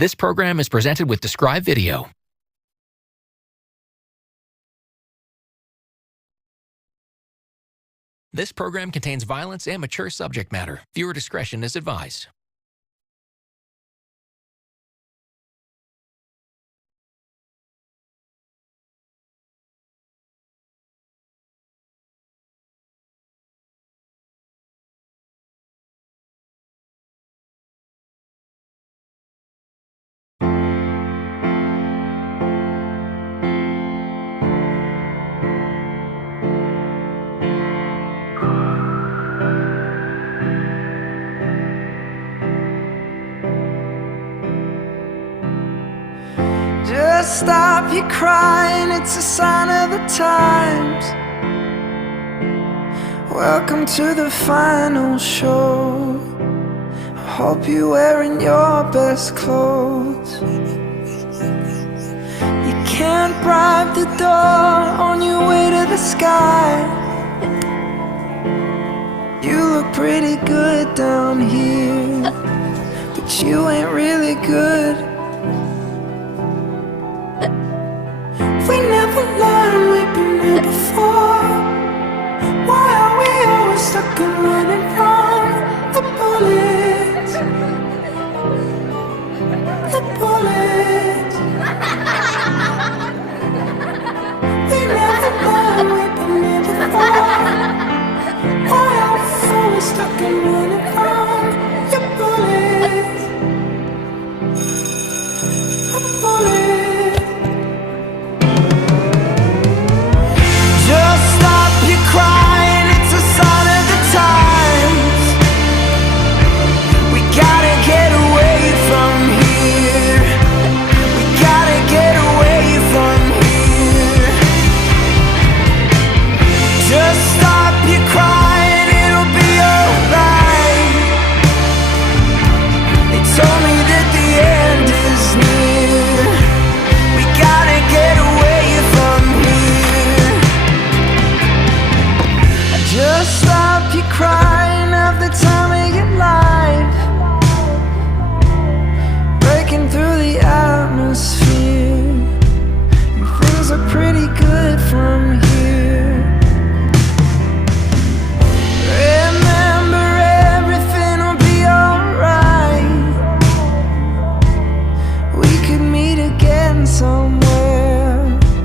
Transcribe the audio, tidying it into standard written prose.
This program is presented with Describe Video. This program contains violence and mature subject matter. Viewer discretion is advised. Just stop your crying, it's a sign of the times. Welcome to the final show. I hope you're wearing your best clothes. You can't bribe the door on your way to the sky. You look pretty good down here, but you ain't really good. We never learned, we've been here before. Why are we always stuck and running from the bullets? The bullets. We never learned, we've been here before. Why are we always stuck and running from your bullets? The bullets. Just stop your crying, it's a sign of the times. We gotta get away from here. We gotta get away from here. Just stop your crying, it'll be alright. They told me that the end is near. We gotta get away from here. Just